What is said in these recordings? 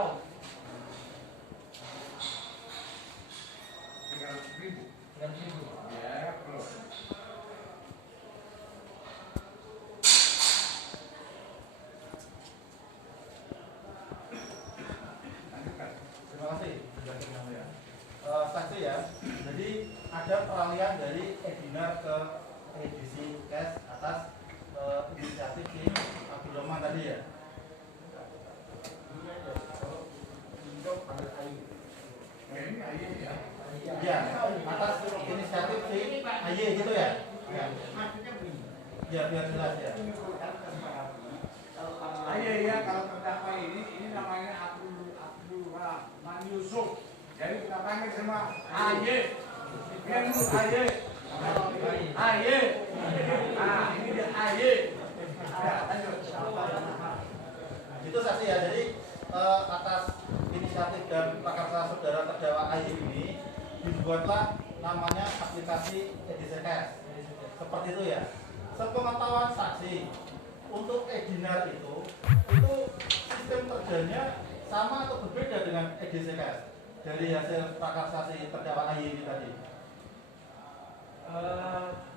kilo. 300.000. 300.000. Ya, belum. Lanjutkan. Terima kasih. Saksi ya. Jadi ada peralihan dari Edinar ke edisi cash atas inisiatif si Abdul Rahman tadi ya. Ya, ini aja ya. Ya, atas inisiatif si AY gitu ya. Ya, Maksudnya begini. ya biar jelas ya. Ayo ya, kalau terdakwa ini namanya Abdul Rahman Yusuf. Jadi kita panggil semua AY. Dia dulu AY. AY. Nah, ini dia AY. Ya, lanjut. Itu saksi ya. Jadi atas inisiatif dan prakarsa saudara terdakwa AY ini dibuatlah namanya aplikasi edisi cash. Seperti itu ya. Sepengetahuan saksi, untuk Edinar itu sistem kerjanya sama atau berbeda dengan edisi cash dari hasil prakarsa si terdakwa AY ini tadi.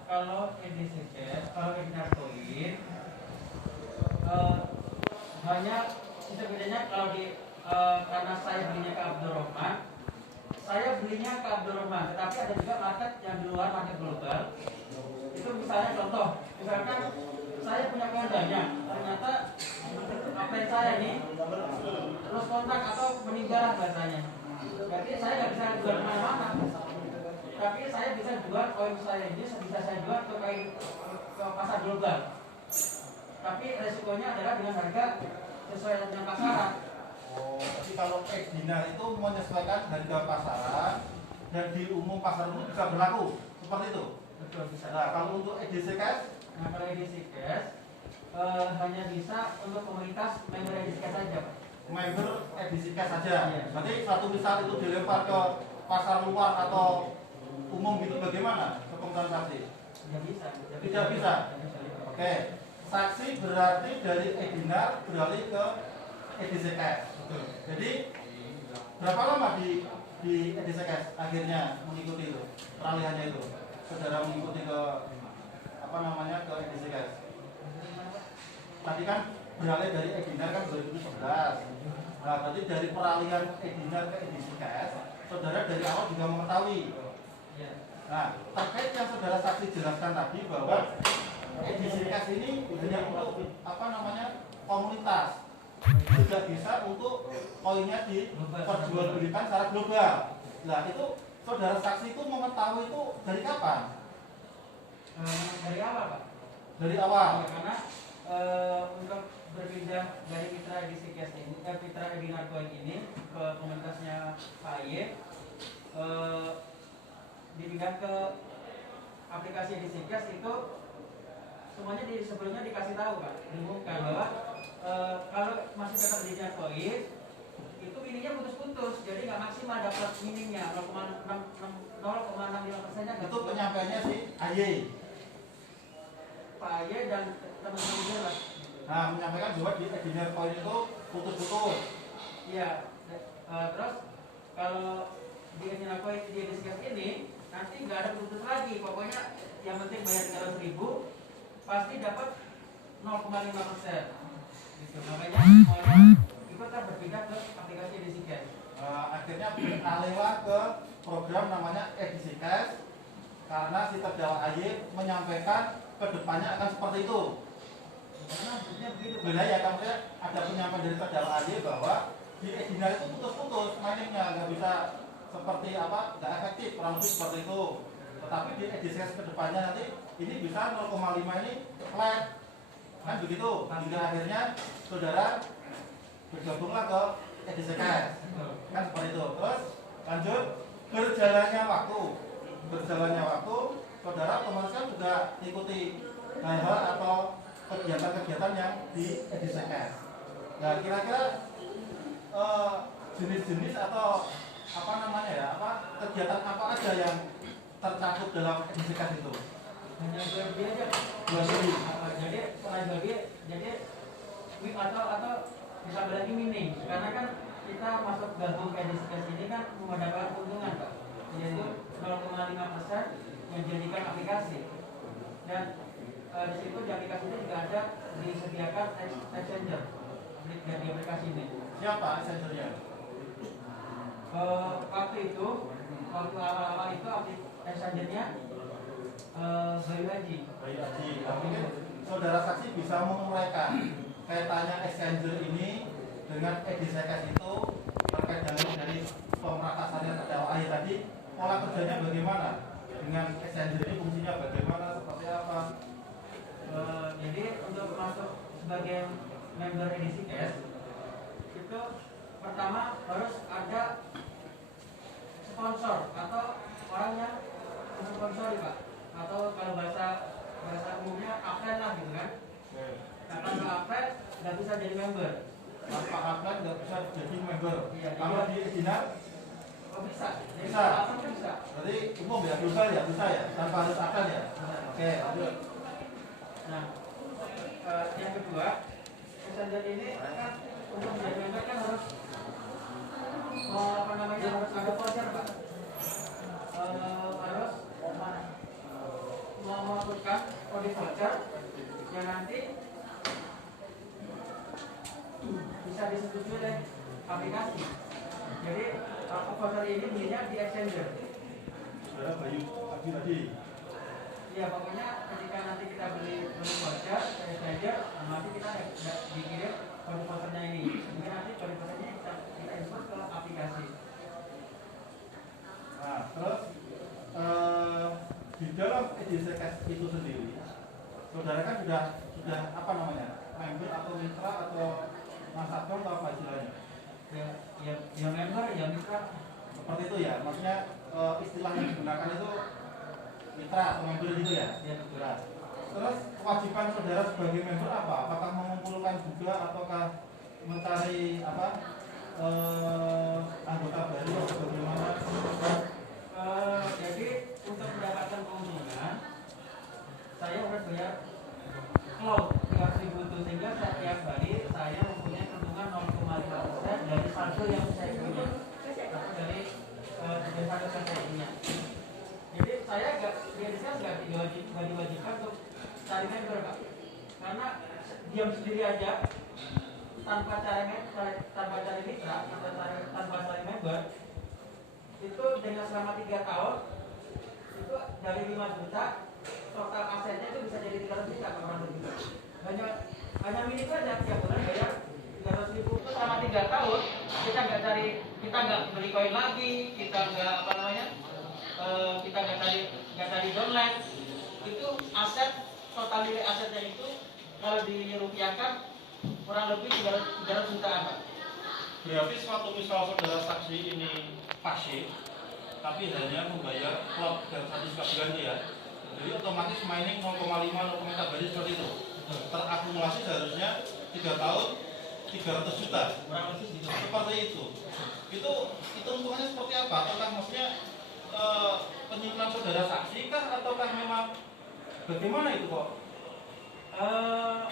Kalau edisi cash, kalau Edinar Koin hanya sistem kerjanya kalau karena saya belinya ke Abdul Rahman, saya belinya ke Abdul Rahman, tetapi ada juga market yang di luar market global. Itu misalnya contoh, misalkan saya punya koin banyak, ternyata upline saya ini terus kontak atau meninggal bahasanya. Berarti saya nggak bisa jual kemana-mana, tapi saya bisa jual koin saya ini bisa saya jual ke pasar global. Tapi resikonya adalah dengan harga sesuai dengan pasaran. Oh, jadi kalau Edinar itu menyesuaikan harga pasaran dan di umum pasar umum bisa berlaku seperti itu. Betul, bisa. Nah, kalau untuk edisi cash, Nah, kalau edisi cash hanya bisa untuk komunitas member edisi cash saja, Pak. member edisi cash saja. Iya. Berarti satu misal itu dilempar ke pasar luar atau umum gitu bagaimana kepengetahuan saksi? Tidak bisa. Tidak bisa. Oke, saksi berarti dari Edinar beralih ke edisi cash. Jadi berapa lama di edisi cash akhirnya mengikuti itu peralihannya itu? Saudara mengikuti ke apa namanya ke edisi cash. Tadi kan beralih dari Edinar kan 2011. Nah, berarti dari peralihan Edinar ke edisi cash, saudara dari awal juga mengetahui. Iya. Nah, terkait yang saudara saksi jelaskan tadi bahwa edisi cash ini hanya untuk apa namanya komunitas, tidak bisa untuk koinnya diperjualbelikan secara global. Nah, itu saudara saksi itu mengetahui itu dari kapan? Dari awal, Pak. Dari awal. Ya, karena untuk berpindah dari mitra edisi cash ini, mitra Edinar Coin ini ke komunitasnya Pak Aye, dipindah ke aplikasi edisi cash itu semuanya sebelumnya dikasih tahu, Pak, diumumkan bahwa kalau masih tetap di Edinar Coin itu minimnya putus-putus, jadi nggak maksimal dapat minimnya 0,65%-nya. Itu penyampaiannya si AY. Pak Aye dan teman-teman dia lah. Nah, menyampaikan bahwa di Edinar Coin itu putus-putus. Iya. Terus kalau di Edinar Coin di edisi cash ini nanti nggak ada putus lagi, pokoknya yang penting bayar 300.000 pasti dapat 0,5%. Gitu. Makanya kita berpindah ke aplikasi edisi cash. Akhirnya beralihlah ke program namanya edisi cash karena si terdakwa AY menyampaikan kedepannya akan seperti itu. Karena maksudnya begitu. Beda ya, kamu ada penyampaian dari terdakwa AY bahwa di Edinar itu putus-putus mainnya, nggak bisa seperti apa, nggak efektif, kurang lebih seperti itu. Tetapi di edisi cash kedepannya nanti ini bisa 0,5 ini flat, kan begitu. Hingga akhirnya saudara bergabunglah ke edisi cash, kan seperti itu. Terus lanjut berjalannya waktu, saudara otomatis kan juga ikuti hal-hal atau kegiatan-kegiatan yang di edisi cash. Nah, kira-kira jenis-jenis atau apa namanya ya, kegiatan apa aja yang tercakup dalam edisi cash itu? Hanya jual beli aja. Jual beli. Jadi selain jual beli, jadi atau bisa lagi mining, karena kan kita masuk gabung ke edisi cash ini kan mendapatkan keuntungan Pak, yaitu 0,5% yang dijadikan aplikasi. Dan di situ di aplikasi ini juga ada disediakan exchanger di aplikasi ini. Siapa exchanger-nya? Waktu awal-awal itu exchanger-nya Bayu Haji. Mungkin saudara saksi bisa menguraikan kaitannya exchanger ini dengan edisi cash itu terkait dari pemeratasannya terdakwa AY tadi, pola kerjanya bagaimana? Dengan exchanger ini fungsinya bagaimana, seperti apa? Jadi untuk masuk sebagai member edisi cash itu pertama harus ada sponsor atau orang yang mensponsori Pak, atau kalau bahasa umumnya upline lah gitu kan. Nah, kalau upline nggak bisa jadi member. Tanpa upline nggak bisa jadi member. Iya, Kalau di Edina bisa. Jadi bisa. upline bisa. Berarti umum ya, bisa ya, tanpa harus upline ya. Oke, lanjut. Nah, yang kedua, exchanger ini kan untuk menjadi member kan harus harus ada voucher Pak. Harus memasukkan kode voucher yang nanti bisa disetujui oleh aplikasi. Jadi voucher ini belinya di exchanger. Saudara Bayu Haji tadi. Iya, pokoknya ketika nanti kita beli voucher ke exchanger, nanti kita dikirim kode vouchernya ini. Jadi nanti kode vouchernya kita import ke aplikasi. Nah, terus di dalam edisi cash itu sendiri, saudara kan sudah apa namanya, member atau mitra atau nasabah atau apa istilahnya? Ya member, ya mitra. Seperti itu ya, maksudnya istilah yang digunakan itu mitra atau member gitu ya? Ya betul. Nah, terus kewajiban saudara sebagai member apa? Apakah mengumpulkan juga ataukah mencari apa anggota baru atau bagaimana? Jadi untuk mendapatkan keuntungan, saya harus bayar cloud 300.000 itu, sehingga setiap hari saya mempunyai keuntungan 0,5% dari saldo yang saya punya, atau dari saldo yang saya punya. Jadi saya nggak diwajibkan untuk cari member Pak, karena diam sendiri aja tanpa cari mitra atau tanpa cari member itu dengan selama 3 tahun itu dari 5 juta total asetnya itu bisa jadi 300 juta orang begitu. Hanya minim saja tiap bulan bayar 300.000 itu selama 3 tahun kita nggak beli koin lagi, kita nggak kita nggak cari downline, itu aset total nilai asetnya itu kalau dirupiahkan kurang lebih 300 jutaan Pak. Berarti suatu misal saudara saksi ini pasif, tapi hanya membayar cloud dan satu suka ganti ya. Jadi otomatis mining 0,5 berarti seperti itu. Terakumulasi seharusnya 3 tahun 300 juta. Kurang lebih gitu. Seperti itu. Itu hitungannya seperti apa? Apakah maksudnya penyimpanan saudara saksi kah ataukah memang bagaimana itu kok?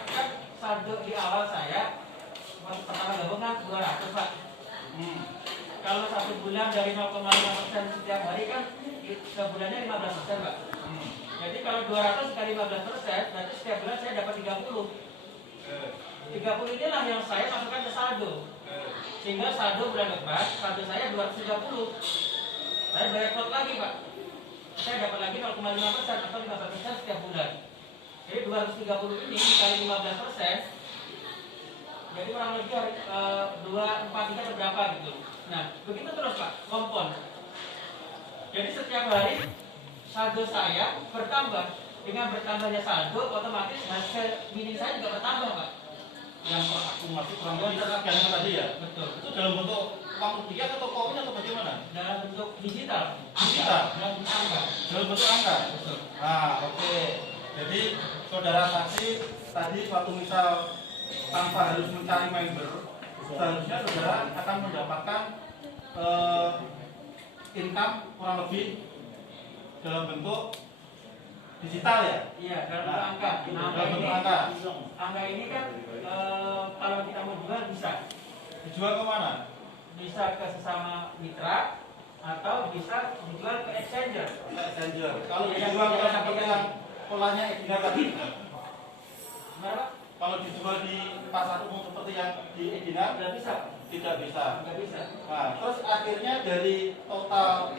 Kan saldo di awal saya pertama gabung kan 200 Pak. Kalau 1 bulan dari 0,5% setiap hari kan sebulannya 15% Pak. Jadi kalau 200 kali 15%, berarti setiap bulan saya dapat 30. 30 inilah yang saya masukkan ke saldo. Sehingga saldo bulan depan, saldo saya 230. Saya bayar cloud lagi Pak. Saya dapat lagi 0,5% atau 15% setiap bulan. Jadi 230 ini kali 15%, jadi kurang lebih 243 atau berapa gitu. Nah, begitu terus Pak, kompon. Jadi setiap hari saldo saya bertambah. Dengan bertambahnya saldo, otomatis hasil mining saya juga bertambah Pak. Yang akumulasi kurang lebih sekian tadi ya? Betul. Itu dalam bentuk uang rupiah atau koin atau bagaimana? Dalam bentuk digital. Digital? Dalam bentuk angka. Dalam bentuk angka? Betul. Nah, oke. Jadi saudara saksi tadi suatu misal tanpa harus mencari member, seharusnya saudara akan mendapatkan income kurang lebih dalam bentuk digital ya? Iya, dalam bentuk angka. Nah, dalam bentuk angka. Angka ini kan kalau kita mau jual bisa. Dijual ke mana? bisa ke sesama mitra atau bisa dijual ke exchanger. Exchanger. Kalau dijual ke seperti yang polanya Edinar tadi, Kenapa? kalau dijual di pasar umum seperti yang di Edinar, Tidak bisa. tidak bisa. Tidak bisa. Nah, terus akhirnya dari total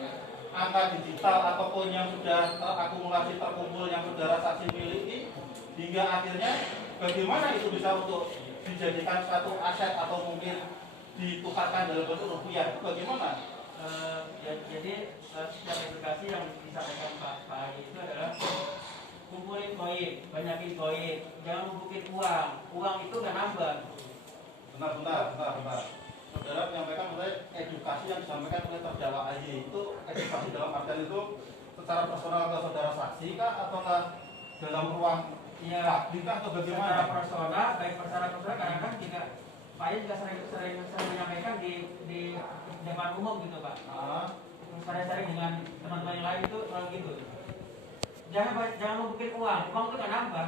angka digital atau koin yang sudah terakumulasi terkumpul yang saudara saksi miliki, hingga akhirnya bagaimana itu bisa untuk dijadikan satu aset atau mungkin ditukarkan dalam bentuk rupiah, bagaimana? Jadi setiap edukasi yang disampaikan Pak Ari itu adalah kumpulin koin, banyakin koin, jangan numpukin uang. Uang itu nggak nambah. Benar. Saudara menyampaikan oleh edukasi yang disampaikan oleh terdakwa AY itu edukasi dalam artian itu secara personal ke saudara saksi kah atau dalam ruang publik kah atau Secara bagaimana? personal, baik secara personal kadang-kadang juga Pak Ari juga sering menyampaikan di depan umum gitu Pak. Sering dengan teman-teman yang lain itu selalu gitu. Jangan numpukin uang itu nggak nambah.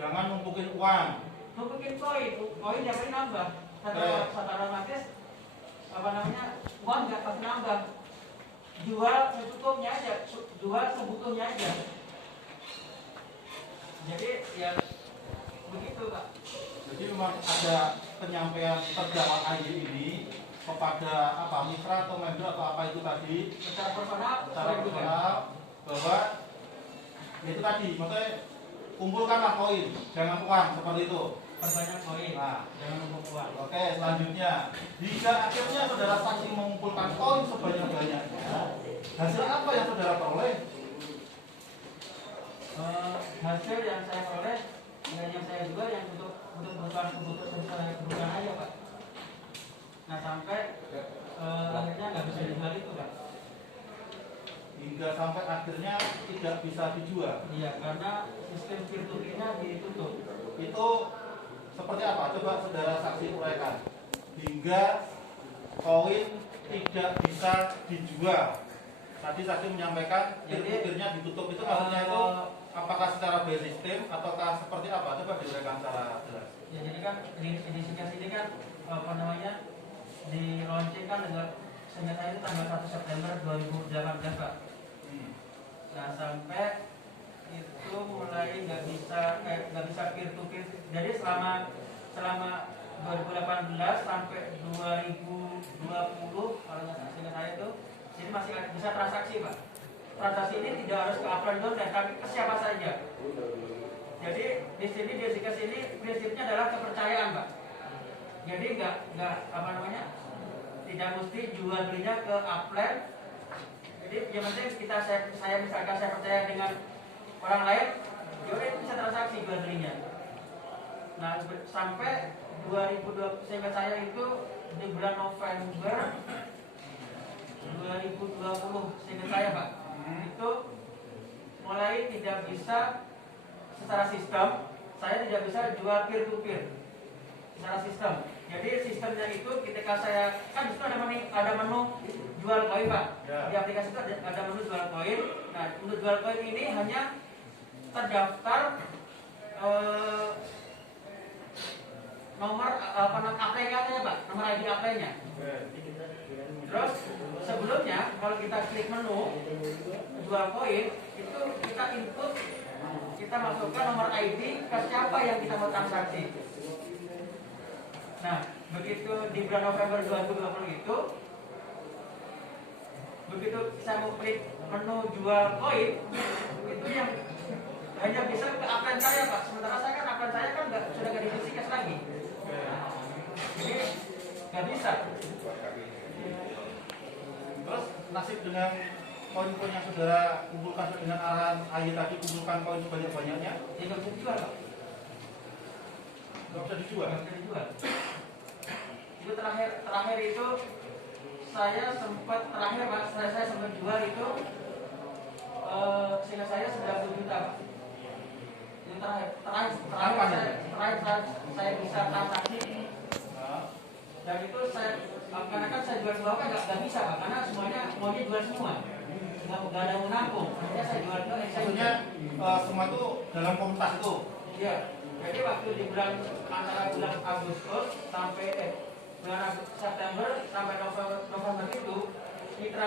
Jangan numpukin uang. Numpukin koin yang paling nambah. Secara otomatis uang nggak pasti nambah. Jual secukupnya aja, jual sebutuhnya aja. Jadi ya begitu Pak. Jadi memang ada penyampaian terdakwa AY ini kepada mitra atau member atau apa itu tadi Secara personal, bahwa itu tadi maksudnya kumpulkanlah koin, jangan uang seperti itu. perbanyak koin, jangan numpuk uang. Oke, selanjutnya jika akhirnya saudara saksi mengumpulkan koin sebanyak-banyaknya, hasil apa yang saudara peroleh? Hasil yang saya peroleh, yang saya jual yang untuk kebutuhan aja Pak. Nah sampai akhirnya nggak bisa dijual itu Pak. Hingga sampai akhirnya tidak bisa dijual. Iya, karena sistem peer-to-peer-nya ditutup. Itu seperti apa? Coba saudara saksi uraikan. Hingga koin tidak bisa dijual. Tadi saksi menyampaikan peer-to-peer-nya ditutup, itu maksudnya itu apakah secara by system ataukah seperti apa? Coba diuraikan secara jelas. Ya jadi kan di sini kan di launching kan dengan senjata itu tanggal 1 September 2018 Pak. Nah sampai itu mulai nggak bisa peer to peer. Jadi selama 2018 sampai 2020 kalau nggak salah saya itu jadi masih bisa transaksi Pak. Transaksi ini tidak harus ke upline downline tapi ke siapa saja. Jadi di sini prinsipnya adalah kepercayaan Pak. Jadi nggak tidak mesti jual belinya ke upline. Jadi yang penting saya misalkan saya percaya dengan orang lain, yaudah itu bisa transaksi jual belinya. Nah sampai 2020 sehingga saya itu di bulan November 2020 sehingga saya Pak itu mulai tidak bisa secara sistem, saya tidak bisa jual peer to peer secara sistem. Jadi sistemnya itu ketika saya kan itu ada menu jual koin Pak. Di aplikasi itu ada menu jual koin. Nah untuk jual koin ini hanya terdaftar nomor apply-nya aja Pak, nomor ID apply-nya. Terus sebelumnya kalau kita klik menu jual koin itu kita input, kita masukkan nomor ID ke siapa yang kita mau transaksi. Nah begitu di bulan November 2020 itu, begitu saya mau klik menu jual koin itu yang hanya bisa ke upline saya Pak. Sementara saya kan upline saya kan sudah nggak di cash lagi. Jadi nggak bisa. Terus nasib dengan koin-koin yang saudara kumpulkan dengan arahan AY tadi, kumpulkan koin sebanyak-banyaknya, Ya nggak bisa dijual Pak. nggak bisa dijual. Nggak bisa dijual. Itu terakhir itu saya sempat jual itu sehingga saya 90 juta Pak. Itu terakhir saya bisa transaksi. Dan itu karena kan saya jual dua kan nggak bisa Pak, karena semuanya maunya jual semua, nggak ada yang menampung. Akhirnya saya jual dua. Maksudnya semua itu dalam komunitas itu. Iya. Jadi waktu di antara bulan Agustus sampai bulan September sampai November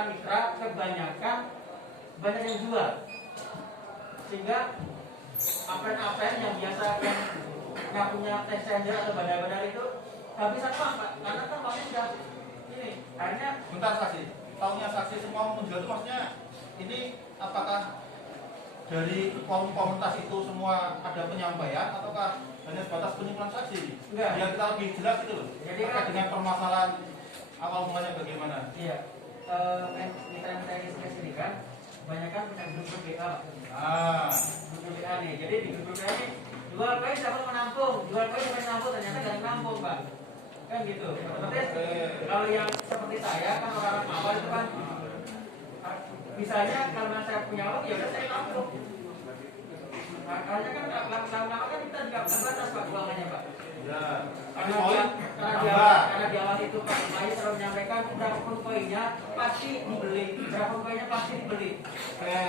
mitra kebanyakan banyak yang jual, sehingga apren yang biasa yang nggak punya exchanger atau bandar-bandar itu kehabisan uang Pak, karena kan uangnya sudah ini akhirnya. Bentar saksi, taunya saksi semua menjual itu maksudnya ini apakah dari komunitas itu semua ada penyampaian ataukah hanya sebatas penyimpulan saksi? Enggak. Biar kita lebih jelas gitu loh. Jadi Terkait kan dengan permasalahan awal mulanya bagaimana? iya, mitra-mitra ini sendiri kan kebanyakan punya grup WA, grup WA nih. Jadi di grup WA ini jual kue siapa mau nampung, jual kue siapa yang nampung, ternyata nggak nampung Pak, kan gitu. Otomatis kalau yang seperti saya kan orang awal itu kan misalnya karena saya punya uang ya udah saya nampung. Nah, karena kan lama-lama kan kita juga terbatas Pak uangnya Pak. Ya. Karena di awal itu Pak Mai selalu menyampaikan berapapun koinnya pasti dibeli, berapapun koinnya pasti dibeli. Oke.